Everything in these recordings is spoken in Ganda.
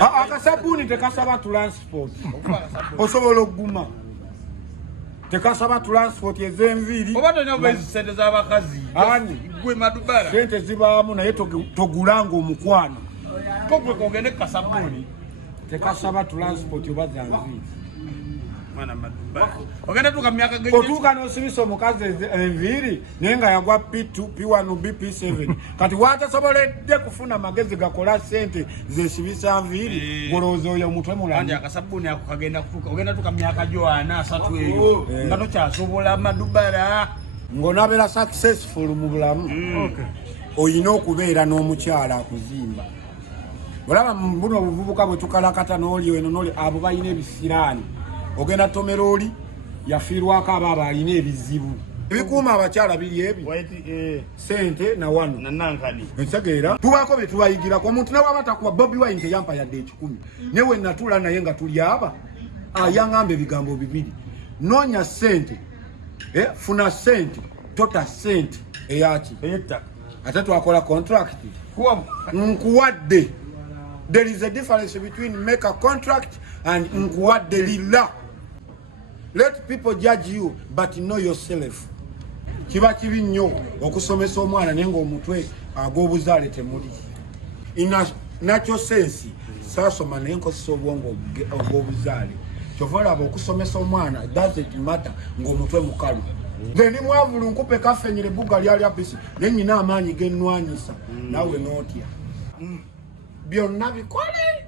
Akasabuni tekasaba transport. Osobola okuguma. Tekasaba transport ez'enviiri. Oba tonyoba sente z'abakazi. Ani gwe Madubarah. Sente zibaamu naye togulanga omukwano. Ko gwe kogende kasabuni. Tekasaba transport oba zanviiri. Mwana Madubarah. Ogenda tuka myaka genje. Otuuka n'osibisa omukazi enviiri naye nga yagwa P2, P1, P7. Kati watasoboledde kufuna magezi gakola sente zesibisa nviiri golowooza oyo omutwe mulamu. Andi akasabuni ako kagenda kutuuka. Ogenda tuka myaka gyo 3 eyo. Nga tokyasobola Madubarah. Ng'onabeera successful mu bulamu. Oyina okubeera n'omukyala akuzimba. Olaba buno obuvubuka bwe tukalakata n'oli eno n'oli abo balina ebisiraani. Ogenda tomero oli yafiirwako abo alina ebizibu. Ebikuuma abakyala biri ebi. Sente na wano. Nanankani. Ensegeera. Tubaako bye tubayigirako. Omuntu ne waba takuwa Bobi Wine teyampa yadde 10. Ne we natula naye nga tuli aba. Yaŋŋamba ebigambo bibiri. Noonya sente. Funa sente. Tota sente. Eyaki. Eyetta. Ate twakola contract. Nkuwadde. There is a difference between make a contract and nkuwadde lila. Let people judge you, but know yourself. Kiba kibi nnyo okusomesa omwana naye ng'omutwe ag'obuzaale temuli. In a natural sense, saasoma naye nkozesa obwongo obw'obuzaale. Kyova olaba okusomesa omwana doesn't matter ng'omutwe mukalu. Nze ndi mwavulu nkupe kafenyere ebbuga lyalya bisi naye nnyina amaanyi gennwanyisa naawe n'otya. Byonna bikole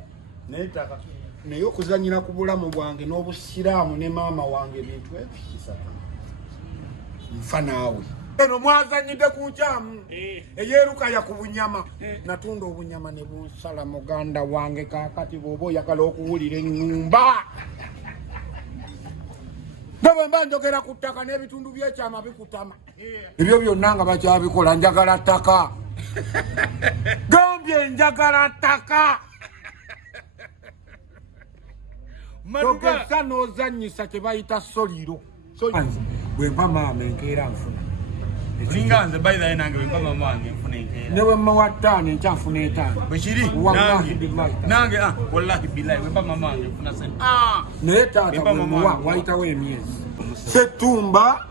n'ettaka. naye okuzanyira ku bulamu bwange n'obusiraamu ne maama wange ebintu ebisa nfa naawe. Eno mwazanyidde ku nkyamu eyeerukaya ku bunyama. Natunda obunyama ne bunsala muganda wange kaakati bw'oba oyagala okuwulira ennyumba. Bwe mba njogera ku ttaka n'ebitundu by'ekyama bikutama. Ebyo byonna nga bakyabikola njagala ttaka. Gambye njagala ttaka. Togeza n'ozannyisa kye bayita soliro. Bwe mpa maama enkeera nfuna. Zinganze by the nange bwe mpa maama wange nfuna enkeera. Ne bwe mmawa ttaano enkyafuna etaano. Bwe kiri nange wallahi billahi bwe mpa maama wange nfuna sente. Naye taata bwe muwa wayitawo emyezi. Ssettumba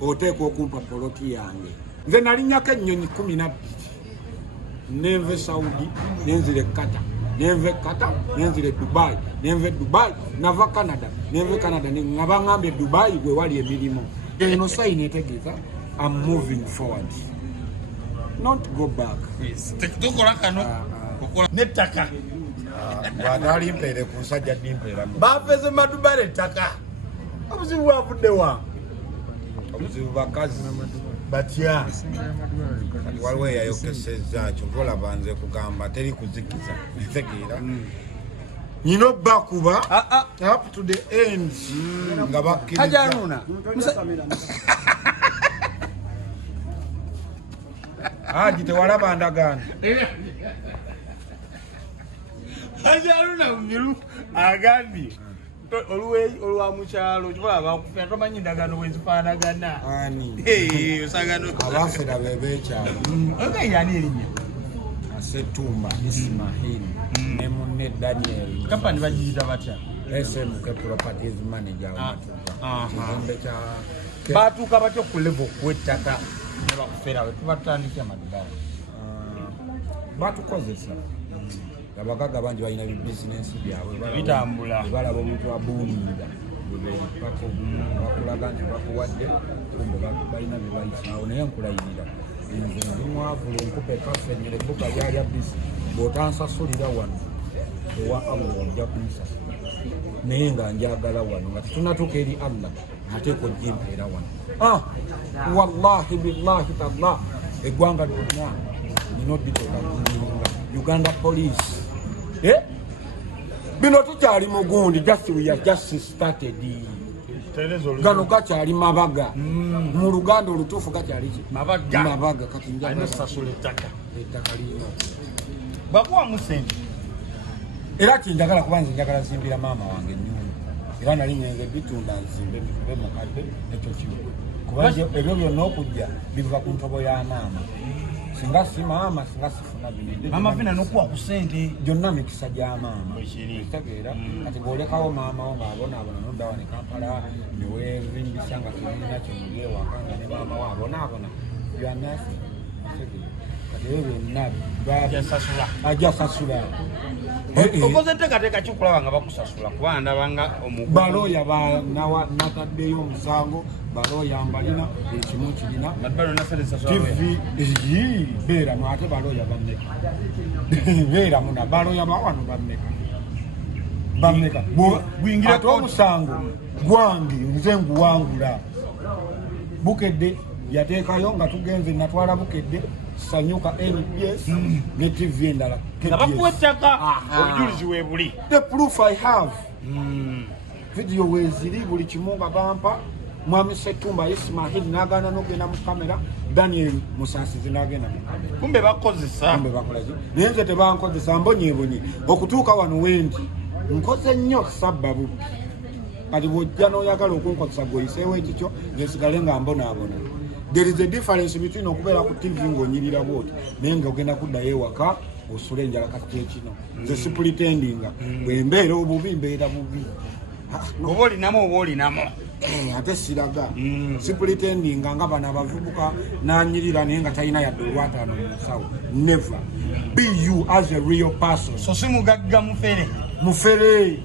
oteekwa okumpa poloti yange. Nze nalinnyako ennyonyi 12. Nenve Saudi, nenzire Qatar. Nenve Qatar, nenzire Dubai. Nenve Dubai, nava Canada. Nenve Canada, ngaba ngambe Dubai gwe wali emirimu. Eno sign etegeeza I'm moving forward. Not go back. Yes. Tukola kano. Kokola nettaka. Badali mpere ku nsajja dimpera. Bafeze Madubarah ettaka. Obuzibu bwavudde wa. Obuzibu bakazi batya. Waliwo eyayokesezza kyovola banze kugamba teri kuzikiza. Ntegeera. Nyino bakuba up to the end. Nga bakkiriza. Hajanuna. Haji tewalaba ndagaano. Hajanuna mmiru agambye. Olwa mukyalo kiba bakufera tomanyi ndagaano bwe zifaanagana. Ani. Osagano. Abafera bebekyalo. Okay, yani erinnya. Ssettumba Ismail ne munne Daniel. Kampani bagiyita batya? SMK Properties Manager wa Matuka. Batuuka batya ku level kw'ettaka ne bakufera we tubatandikira Madubarah. Batukozesa. Abagaga bangi balina bizinensi byabwe bitambula. Balaba omuntu abuulinga. Bakulaga nti bakuwadde kumbe balina bye bayisaawo naye nkulayirira. Nze ndi mwavulu nkupe kafenyere ebbuga lyalya bisi bw'otansasulira wano ewa Allah ojja kunsasula naye nga njagala wano nga tetunatuuka eri Allah ateeka ojja empeera wano. Wallahi billahi tallah eggwanga lyonna nina odditeeka kuninga Uganda Police. Bino tukyali mugundi we have just started. Gano gakyali mabaga. Mu Luganda olutuufu gakyali ki? Mabaga kati njagala sasula ettaka. Ettaka lino. Bakuwa mu sente. Era kinjagala kuba nze njagala zimbira maama wange ennyumba. Era nali ngenze bitunda nzimbe bikube mukadde ekyo kimu. Kuba ebyo byonna okujja biva ku ntobo ya maama. singa si mama singa sifuna bino mama fina nokuwa ku sente gyonna mikisa gya maama Bwekiri. kitegeera kati bw'olekawo maama wo ng'abonaabona noddawa ne Kampala ne weevimbisa nga kirina kyemuli ewaka nga ne maama wo abonaabona byanasi kitegeera kati ebyo byonna ajja sasula okoze enteekateeka ki okulaba nga bakusasula kuba ndabanga balooya nataddeyo omusango balooya mbalina buli kimu kirina TV beeramu ate balooya banneka beeramu na balooya bawano banneka ate omusango gwange nze nguwangula bukedde yateekayo nga tugenze natwala bukedde sanyuka NPS ne TV endala obujulizi weebuli the proof I have video weeziri buli kimu nga bampa mwami Setumba Ismail n'agaana n'ogenda mu kamera Daniel Musaasizi n'agenda mu kamera kumbe bakozesa naye nze tebankozesa mbonyeebonye okutuuka wano wendi nkoze nnyo sabba bubbi kati bw'ojja n'oyagala okunkozesa gweoyiseewo ekikyo ngesigale nga mbonaabona. There is a difference between okubeera ku TV ng'onyirira bwoti naye ng'ogenda kuddayo ewaka osula enjala kati ekino nze sipulitendinga bwe mbeera obubi mbeera bubi oba olinamu ate siraga sipulitendinga nga bano abavubuka n'anyirira naye nga talina yadde olwataano mu nsawo. Never be you as a real person. so si mugagga mufere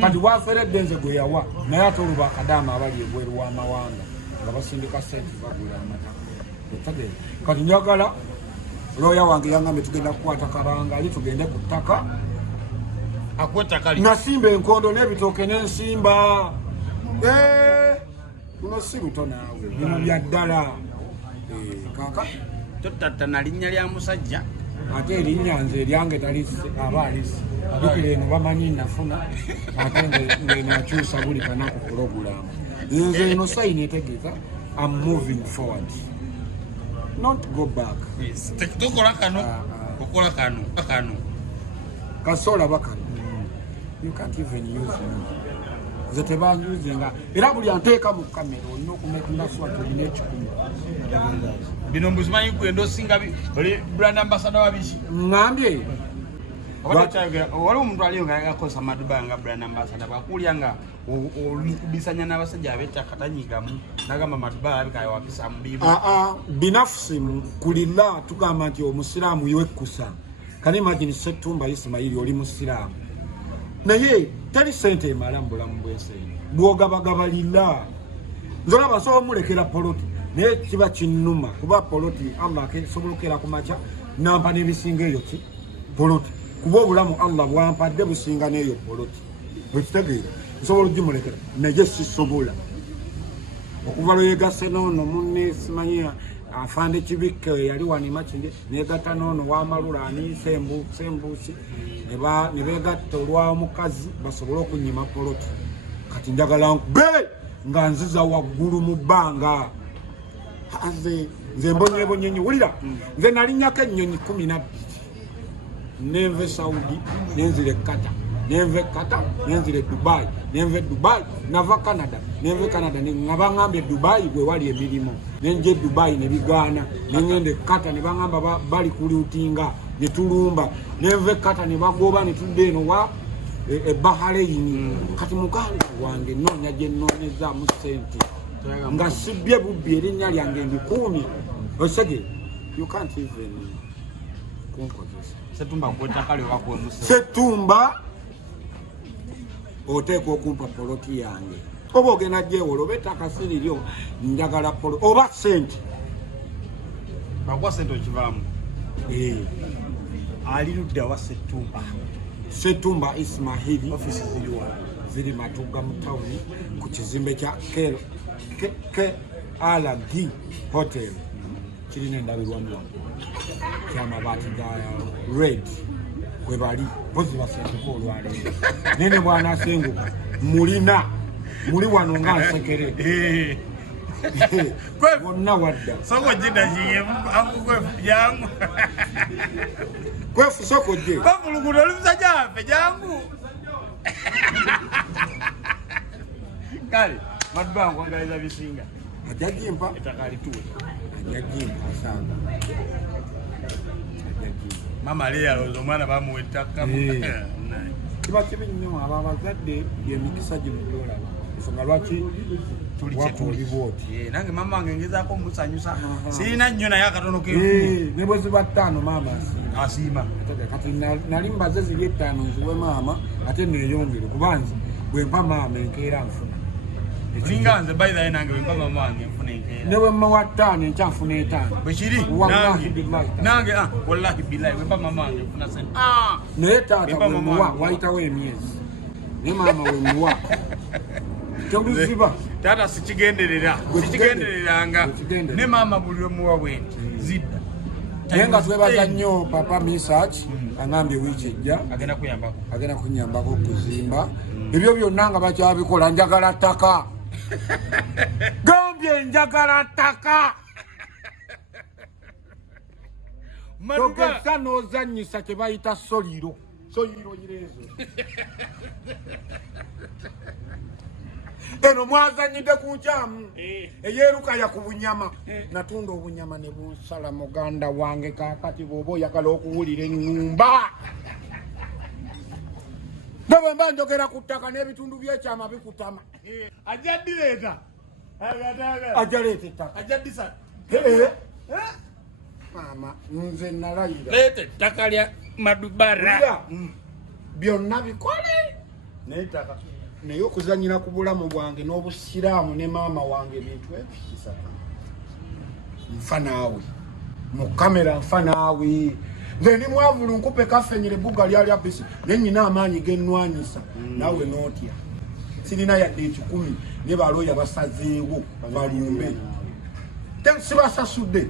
kati waferedde nze gwe yawa naye ate oluba akadaama abali ebweru w'amawanga nga basindika sente bagula amataka kati njagala looya wange yangambe tugenda kukwata kabangali tugende ku ttaka nasimba enkondo n'ebitooke n'ensimba kuno si luto naawe bino bya ddala kaka totatta na linnya lya musajja ate erinnya nze eryange aba alisi adukira eno bamanyi nafuna ate ngenakyusa buli kanaku puroguramu nze eno sayini etegeeza I'm moving forward not go back. Tukola kano kasola bakano you can't even use me nze tebanjuzinga era buli anteeka mu kamera olina okumekunaswat olina ekikumi bino mbuzimanyi kwenda osinga oli brand ambassador wabiki ngambye waliwo omuntu aliyo nga yakosa Madubarah nga brand ambassador bakulya nga olukubisanya n'abasajja abekyakatanyigamu nagamba Madubarah abikayo wapisa mubibu binafusi kulila tugamba nti omusiraamu yewekkusa kani imagine Setumba Ismail oli musiraamu naye tali sente emala mu bulamu bw'ensi bw'ogabagabalira nzolaba nsobola omulekera poloti naye kiba kinnuma kuba poloti Allah akesobolokera ku makya nampa n'ebisinga eyo ki poloti kuba obulamu Allah bwampadde businga n'eyo poloti bwekitegeera nsobola ogimulekera naye sisobola okuva lwe yegasse noono munne simanyi afande kibike yali wanima kinde negatta noono w'amalula ani sembuusi ne begatta olw'omukazi basobole okunyima poloti kati njagala nkube nga nziza waggulu mu bbanga nze mbonyeebonye nnyo wulira nze nalinnyako ennyonyi 12 nenve Saudi nenzire Qatar nenve Qatar nenzire Dubai nenve Dubai nava Canada nenve Canada nga bangambye Dubai gwe wali emirimu nenje Dubai ne bigaana nengende Qatar ne bangamba bali kuliutinga ne tulumba nenve Qatar ne bagoba ne tudde eno wa Bahrain kati muganda wange noonya gye nnoonyeza mu sente nga sibye bubbi erinnya lyange ndikuumi osege you can't even kunkozesa Setumba kwettakale wakuwe musa Setumba oteeka okumpa poloti yange oba ogenda gyewola oba ettaka si liryo njagala poloti oba sente bakuwa sente okivaamu ali ludda wa Setumba Ismail ofisi ziri Matugga mu tawuni ku kizimbe kya KLG hotel kirina endabirwamu kyamabaati ga red kwe bali bozi basenteko olwaleero nene bwanasenguka muli wano nga nsekere wonna wadda soko jida jiyemu akukwefu jangu kwefu soko je bavulugudo olusajja waffe jangu kale Madubarah nkwagaliza bisinga ajagimpa ettaka alituwe ajagimpa asanga mama le yalozo mwana bamuwetaka kiba kibi nnyo abazadde emikisa gino gyolaba ensonga lwaki tuli bwoti nange mama wange ngezaako musanyusa sirina nnyo naye akatono ne bwe ziba 5 maama asiima kati nali mbaze ziri 5 nziwe maama ate neeyongere kubanzi bwe mpa maama enkeera nfuna linga nze by the way nange bwe mpa mama wange nfuna enkeera ne bwe mmawa 5 enkyafuna 5 bwe kiri nange wallahi billahi bwe mpa mama wange nfuna sente naye taata bwe muwa wayitawo emyezi ne maama we muwa tata sikigendereranga ne mama buli omuwa bwenti zidda naye nga twebaza nnyo papa Misach angambye wiiki ejja agenda kunyambako okuzimba ebyo byonna nga bakyabikola njagala ttaka gambye njagala ttaka togeza n'ozannyisa kye bayita soliro ireezo eno mwazanyidde ku nkyamu eyeerukaya ku bunyama natunda obunyama ne bunsala muganda wange kaakati bw'oba oyagala okuwulira eŋŋumba nga bwe mba njogera ku ttaka n'ebitundu by'ekyama bikutama ajaddireeta ajaleeta ettaka ajaddisa maama nze nalayira leeta ettaka lya Madubarah byonna bikole n'ettaka naye okuzanyira ku bulamu bwange n'obusiraamu ne maama wange ebintu ebisatu nfa naawe mu kamera nfa naawe nze ndi mwavulu nkupe kafenyere ebbuga lyali abisi naye nnyina amaanyi gennwanyisa naawe n'otya sirina yadde 10 ne balooya basazeewo balumbe sibasasudde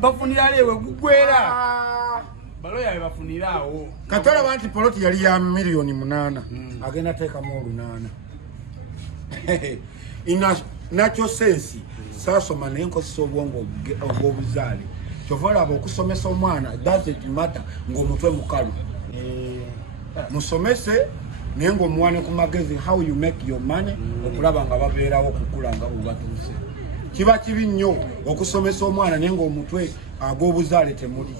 bafunira lewe gugwera baloya bebafunira awo katolaba nti poloti yali ya miliyoni 8 agenda teekamu 8 nakyo sensi saasoma naye nkozesa obwongo obw'obuzaale kyova olaba okusomesa omwana doesn't matter ng'omutwe mukalu musomese naye ng'omuwane ku magezi how you make your money okulaba nga babeerawo okukula nga obatuuse kiba kibi nnyo okusomesa omwana naye ng'omutwe ag'obuzaale temuli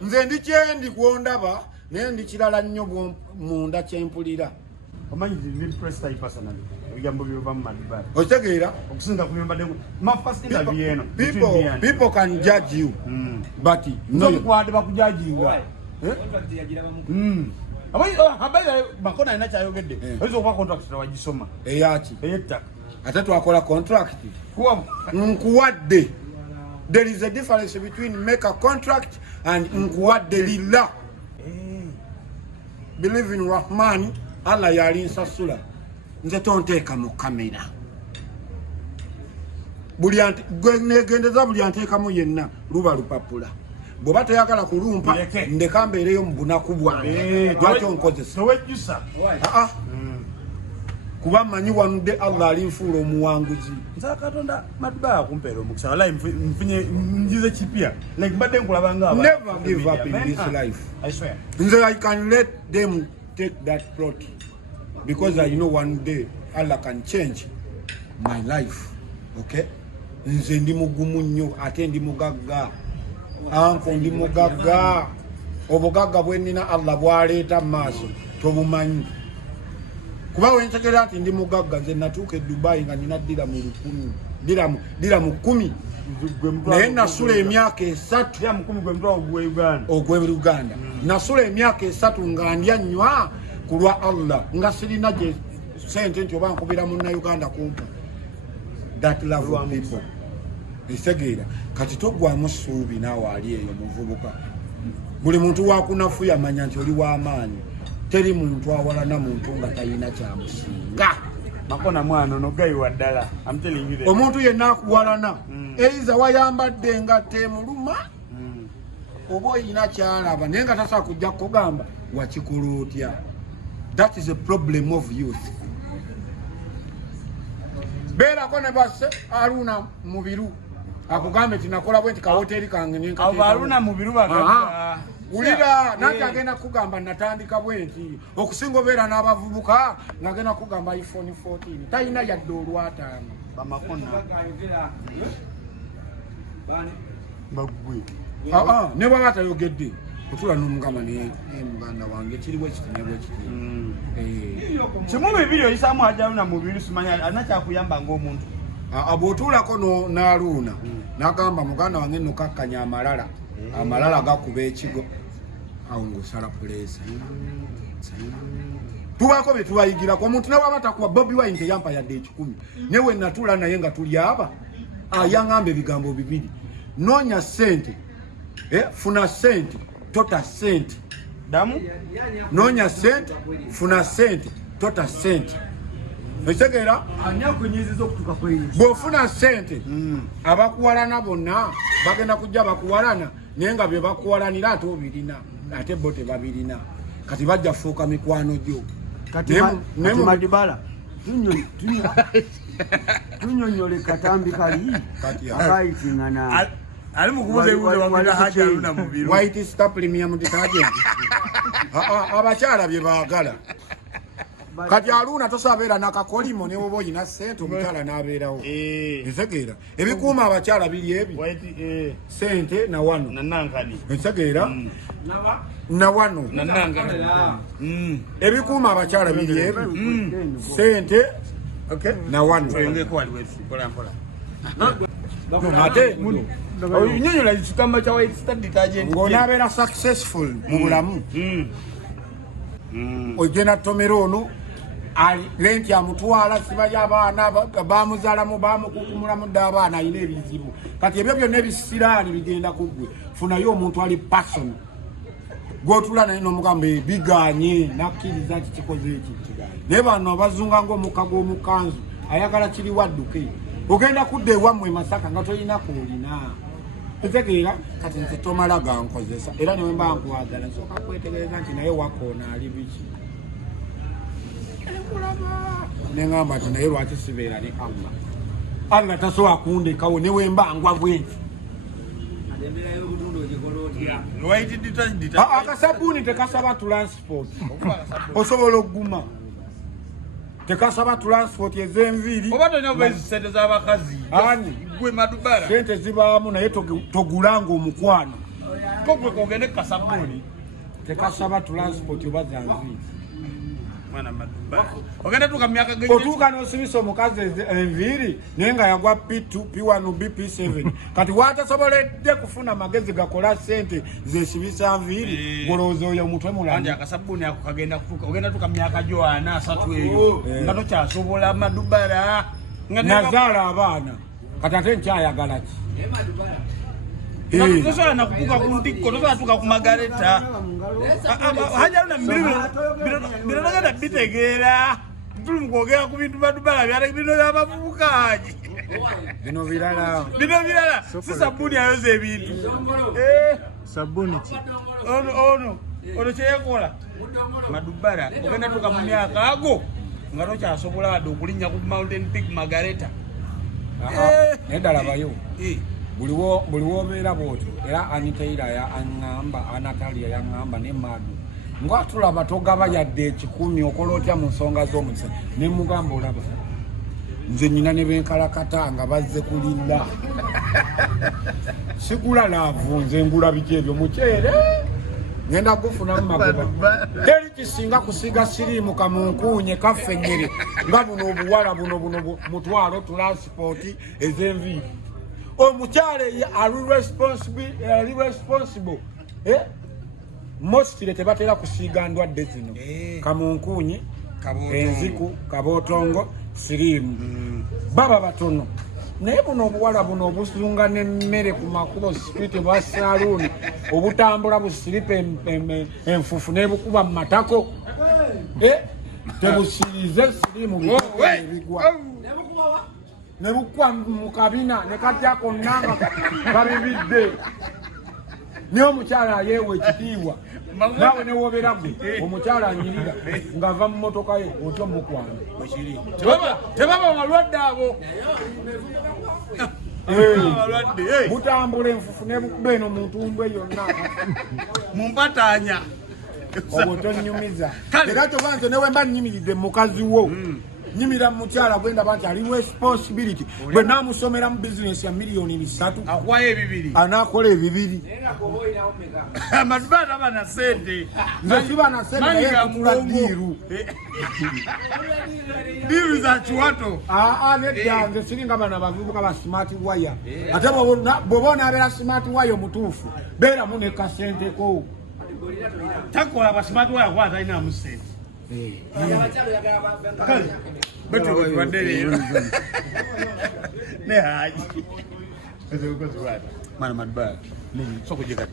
nze ndi kyendi kwondaba naye ndi kirala nnyo munda kyempulira okitegeera people can judge you but makona ina kyayogedde oyinza okuba contract tewagisoma eyaki eyettaka ate twakola contract nkuwadde. There is a difference between make a contract and nkuwadde lillah. Believe in Rahman, Allah yali nsasula nze tonteeka mu kamera buli negendeza buli anteekamu yenna luba lupapula bw'oba toyagala kulumpa ndeka mbeereyo mu bunaku bwange lwaki onkozesa kuba manyi wanudde Allah alinfuula omuwanguzi nza Katonda Madubarah kumpeera omukisa wallahi mfunye njize kipya like mbadde nkulaba nga never give up in this life. I swear nze I can let them take that plot because I know one day Allah can change my life. Okay, nze ndi mugumu nnyo ate ndi mugagga anko ndi mugagga obugagga bwenina Allah bwaleeta maaso tobumanyi kuba wentegera ati ndi mugagga nze natuuka e Dubai nga nina dira mu 10 naye nasula emyaka 3 ya mu 10 ogwe Uganda nasula emyaka 3 nga ndya nnywa kulwa Allah nga sirina gye sente nti oba nkubira munna Uganda kumpa that love of people isegeera kati togwamu ssuubi naawe ali eyo muvubuka buli muntu wakunafu yamanya nti oli w'amaanyi teri muntu awalana muntu nga talina kyamusinga makona mwana ono gayiwa ddala omuntu yenna akuwalana eiza wayambadde nga temuluma oba oyina kyalaba naye nga tasobola kujja kugamba wakikola otya. That is a problem of youth. Beerako ne basse Aruna Mubiru akugambe tinakola bwe nti ka hoteli kange nenka Aruna Mubiru bagamba ulira nati agenda kugamba natandika bwenti okusinga obeera n'abavubuka ng'agenda kugamba iPhone 14 talina yadde olwataano bamakona bagwe ne bwaba tayogedde kutula n'omugamba ne muganda wange kiriwo ekitineebwa ekiti kimu bibiri oyisaamu ajaluna mubiri simanya anakyakuyamba ng'omuntu bw'otuulako n'aluuna n'agamba muganda wange nno kakkanya amalala gakuba ekigo awo ng'osala puleesa tubaako bye tubayigirako omuntu newaba takuwa Bobi Wine teyampa yadde 10 newe natuula naye nga tuli aba yaŋŋamba ebigambo bibiri noonya ssente funa ssente tota ssente damu noonya ssente funa ssente tota ssente ekitegeera bw'ofuna ssente abakuwalana bonna bagenda kujja bakuwalana naye nga bye bakuwalanira ate obirina ate bo tebabirina kati bajja fuuka mikwano gyo kati Madubarah tunyonyole katambi kali akayitingana ali mukubuza ebibuzo wabira haja aluna mubiru white star premium detergent abakyala bye baagala kati aluna tosabeera nakakolimo newoba oyina ssente omukyala n'abeerawo ensegeera ebikuuma abakyala biri ebi ssente na wano ensegeera na wano ebikuuma abakyala biri ebi ssente na wano ate nyonyola kigambo kya white star detergent ng'onaabeera successful mu bulamu ogenda tomera ono lenti amutwala sibaly abaana bamuzaalamu bamukukumulamu dde abaana alina ebizibu kati ebyo byonna ebisiraani bigenda ku ggwe funayo omuntu ali passion gw'otula naye n'omugamba biganye nakkiriza nti kikoze eki naye bano bazunga ng'omukka gw'omukanzu ayagala kiri wadduke ogenda kudda ewammwe Masaka nga tolina kwolina etegeera kati nze tomala gankozesa era newe mba nkwagala nsooka kwetegereza nti naye wakoona ali biki neŋŋamba nti naye lwaki sibeera ne Allah tasobola kundekawo newe mba ngwa bwenti akasabuuni tekasaba transport osobola okuguma tekasaba transport ez'enviiri oba tolina obwezi ssente z'abakazi gwe Madubarah sente zibaamu naye togulanga omukwano kogwe kogende kasabuuni tekasaba transport oba zanviiri mwana Madubarah ogenda tuka myaka gye otuuka n'osibisa omukazi enviiri naye nga yagwa P2 P1 BP7 kati watasoboledde kufuna magezi gakola ssente zesibisa nviiri golowooza oyo omutwe mulandi akasabuuni ako kagenda kutuuka ogenda tuka myaka gyo 4-3 eyo nga tokyasobola Madubarah nazaala abaana kati ate nkyayagala ki tosobola nakutuuka ku ntikko tosobola tuuka ku magareta hajaluna bino togenda bitegeera tuli mukwogera ku bintu Madubarah byala bino byabavubukaji bino birala si sabuuni ayoza ebintu sabuuni ki ono kyeyakola Madubarah ogenda tuuka mu myaka ago nga tokyasobola wadde okulinnya ku Mountain Peak Margareta naye ddalabayo buli wobeera bwotyo era Anitaira yaŋŋamba Anatalia yaŋŋamba ne Madu ng'atulaba togaba yadde 10 okola otya mu nsonga z'omukisa ne mugamba olaba nze nnyina ne benkalakata nga bazze kulilla sigula laavu nze ngula biki ebyo muceere ngenda kufunamu magoba teri kisinga kusiga siriimu kamunkuunye kaffenyere nga buno obuwala buno mutwalo transport ez'enviiri omukyale ali responsible mostly tebatera kusiiga ndwadde zino kamunkuunyi enziku kabootongo siriimu baba batono naye buno obuwala buno obusunga n'emmere ku makubo street bwa saluuni obutambula busiripa enfufu n'ebukuba mu matako tebusirize siriimu bigwa ne bukwa mu kabina ne katyako nnanga kabibidde niye omukyala ayeewa ekitiibwa naawe newobeera gwe omukyala anyirira ng'ava mu motoka ye otyo mukwana tebaba malwadde abo Butambula enfufu ne beno muntu mbwe yonna. Mumpatanya. Obotonyumiza. Era tobanze newe mba nyimiridde mukazi wo. Nyimira mukyala gwenda banti ali responsibility. Bwe namusomera mu business ya milioni 3. Akwaye ebibiri. Anakola ebibiri. Madubarah bana sente. Nze bana sente naye kutula diru. Diru za chiwato. Nedda nze siringa bana bavubuka ba smart wire. Ate bobona abera smart wire mutuufu. Beera mu ne kasente ko. Takola ba smart wire kwa taina musente. Beto kwa ndele. Ne haji. Mana Madubarah. Nini soko jekati.